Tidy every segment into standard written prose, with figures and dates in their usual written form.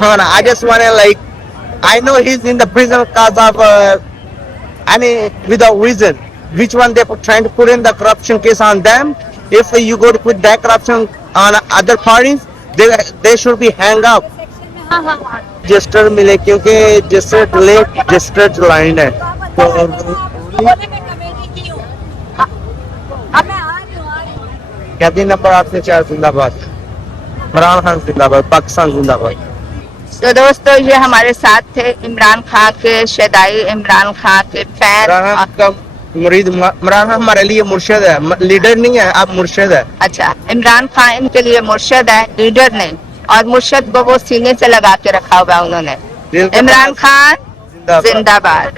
Khan. I just want to like, I know he's in the prison because of, without reason. Which one they trying to put in the corruption case on them? If you go to put that corruption on other parties, they should be hang up. Register मिले क्योंकि register late register line है तो कहती नंबर आपने 4 जिंदाबाद इमरान खान जिंदाबाद पाकिस्तान जिंदाबाद। तो दोस्तों ये हमारे साथ थे इमरान खान के शदाई, इमरान खान के फैन। मुरीद इमरान खान हमारे लिए मुर्शिद है, लीडर नहीं है, आप मुर्शिद है। अच्छा, इमरान खान इनके लिए मुर्शिद है, लीडर नहीं। और मुर्शिद को वो सीने से लगा के रखा हुआ है उन्होंने। इमरान खान जिंदाबाद।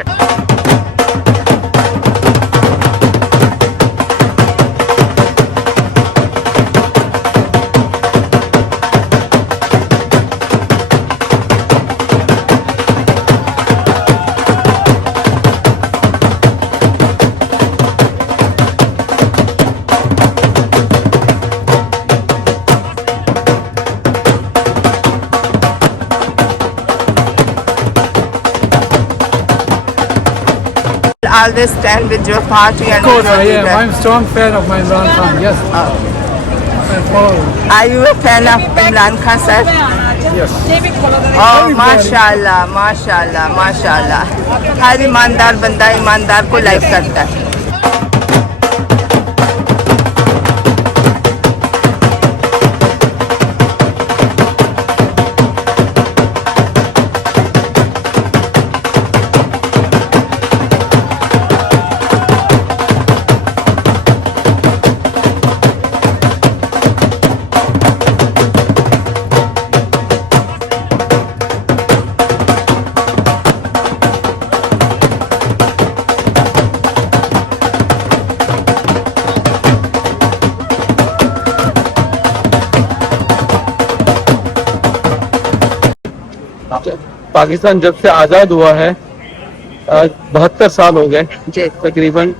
Always stand with your party and of course, yeah, I'm a strong fan of my Imran Khan. Yes. Are you a fan of Imran Khan, sir? Yes. Oh, माशाल्लाह, माशाल्लाह, माशाल्लाह। हर ईमानदार बंदा ईमानदार को लाइक करता है। पाकिस्तान जब से आज़ाद हुआ है 72 साल हो गए तकरीबन,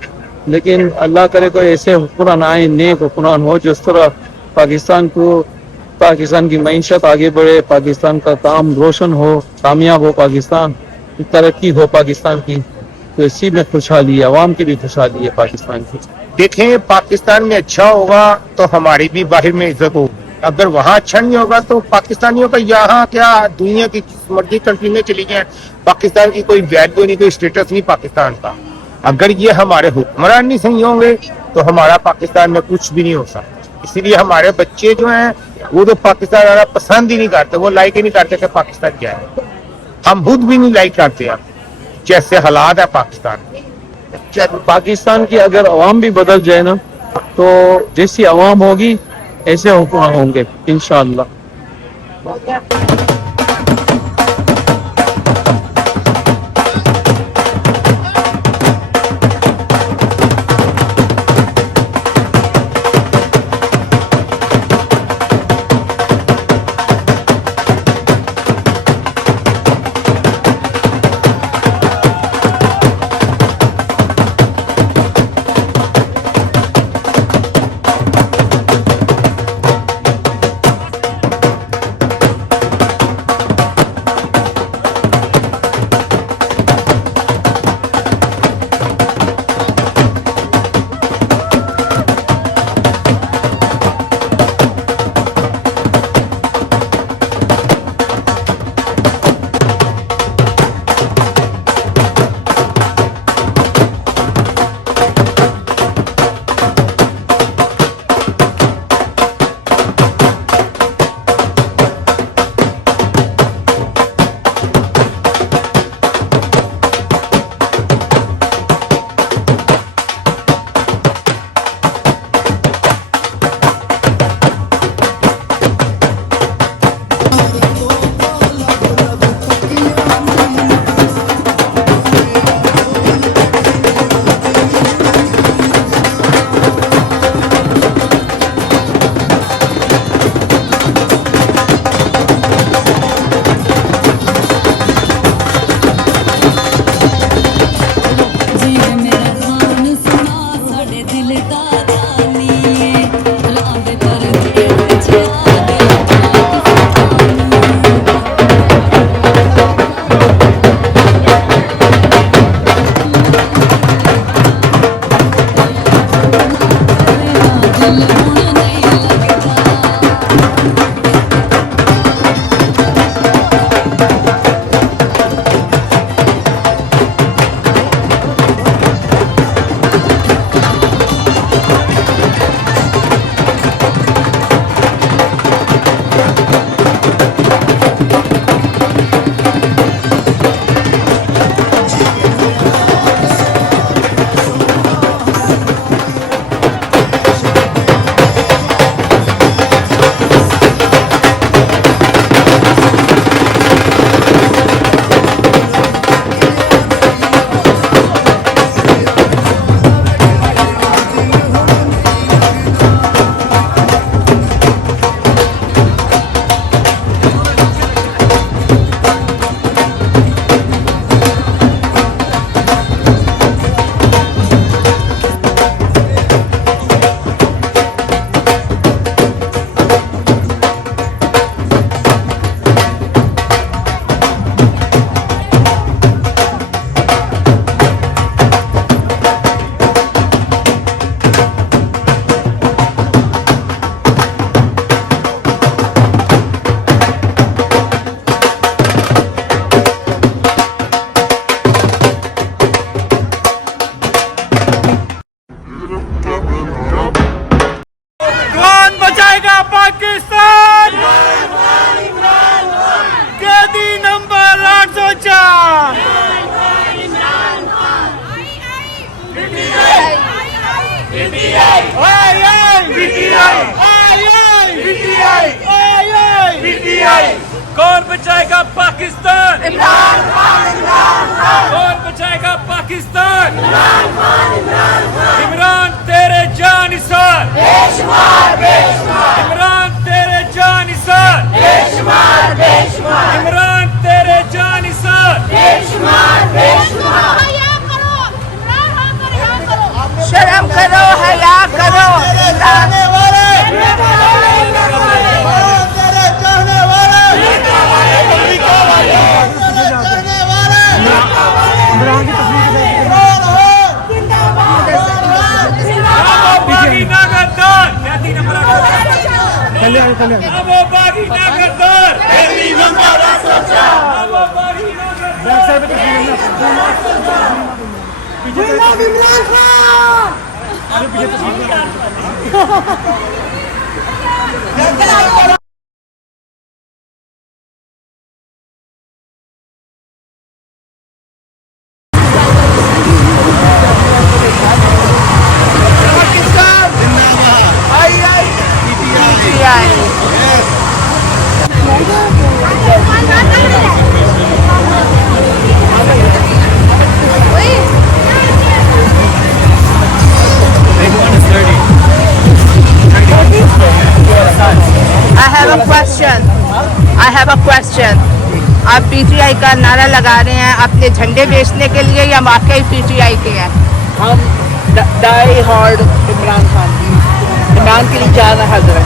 लेकिन अल्लाह करे कोई ऐसे हुक्मरान आए, नेक हुक्मरान हो जिस तरह पाकिस्तान की मईशत आगे बढ़े, पाकिस्तान का काम रोशन हो, कामयाब हो, पाकिस्तान की तरक्की हो पाकिस्तान की, तो इसी में खुशहाली है, अवाम की भी खुशहाली है पाकिस्तान की। देखें, पाकिस्तान में अच्छा होगा तो हमारी भी बाहर में इज्जत होगी, अगर वहाँ अच्छा नहीं होगा तो पाकिस्तानियों का यहाँ क्या दुनिया की मर्जी कंट्री में चली जाए, पाकिस्तान की कोई वैल्यू नहीं, कोई स्टेटस नहीं पाकिस्तान का। अगर ये हमारे हुक्मरान नहीं सही होंगे तो हमारा पाकिस्तान में कुछ भी नहीं हो सकता। इसीलिए हमारे बच्चे जो हैं वो तो पाकिस्तान वाला पसंद ही नहीं करते, वो लाइक ही नहीं करते कि पाकिस्तान क्या है। हम खुद भी नहीं लाइक करते अब जैसे हालात है पाकिस्तान। पाकिस्तान की अगर अवाम भी बदल जाए ना, तो जैसी अवाम होगी ऐसे हुक्मरान होंगे इंशाअल्लाह। सोचा कौन बचाएगा पाकिस्तान? इमरान खान। कौन बचाएगा पाकिस्तान? इमरान तेरे जानिसार। इमरान तेरे जानिसार। इमरान तेरे जानिसार। शर्म करो, हया करो। बागी नागरदार। वो बागी नागरदार। वो बागी I have a question. आप पीटीआई का नारा लगा रहे हैं अपने झंडे बेचने के लिए या वाकई पीटीआई के हैं? हम डाई हार्ड इमरान खान, इमरान के लिए जाना हाजिर है।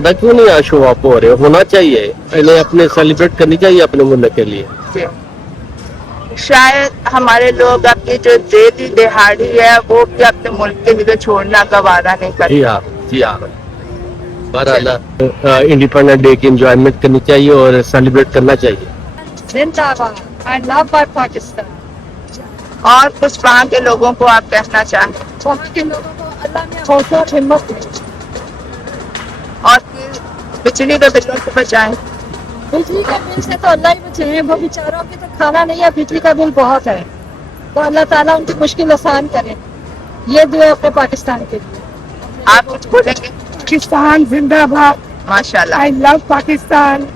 ज्यादा क्यों नहीं यहाँ शो ऑफ हो रहे, होना चाहिए, पहले अपने सेलिब्रेट करनी चाहिए अपने मुल्क के लिए। शायद हमारे लोग अपनी जो देती दिहाड़ी है वो भी अपने मुल्क के लिए छोड़ना गवारा नहीं करते। जी हाँ, जी हाँ। बहरहाल इंडिपेंडेंस डे की एंजॉयमेंट करनी चाहिए और सेलिब्रेट करना चाहिए। जिंदाबाद, I love our Pakistan। और कुछ वहाँ के लोगों को आप कहना चाहें वहाँ के लोगों को अल्लाह ने हौसला और हिम्मत दी। और फिर बिजली के बिलों को बचाएं। बिजली का बिल से तो अल्लाह ही बचाए, वो बेचारों की तो खाना नहीं है, बिजली का बिल बहुत है, तो अल्लाह ताला उनकी मुश्किल आसान करे। ये दुआ अपने पाकिस्तान के लिए। आप कुछ बोलेंगे? पाकिस्तान जिंदाबाद। माशाल्लाह। I love Pakistan.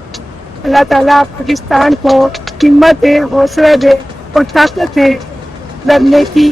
अल्लाह ताला पाकिस्तान को हिम्मत दे, हौसला दे और ताकत दे लड़ने की।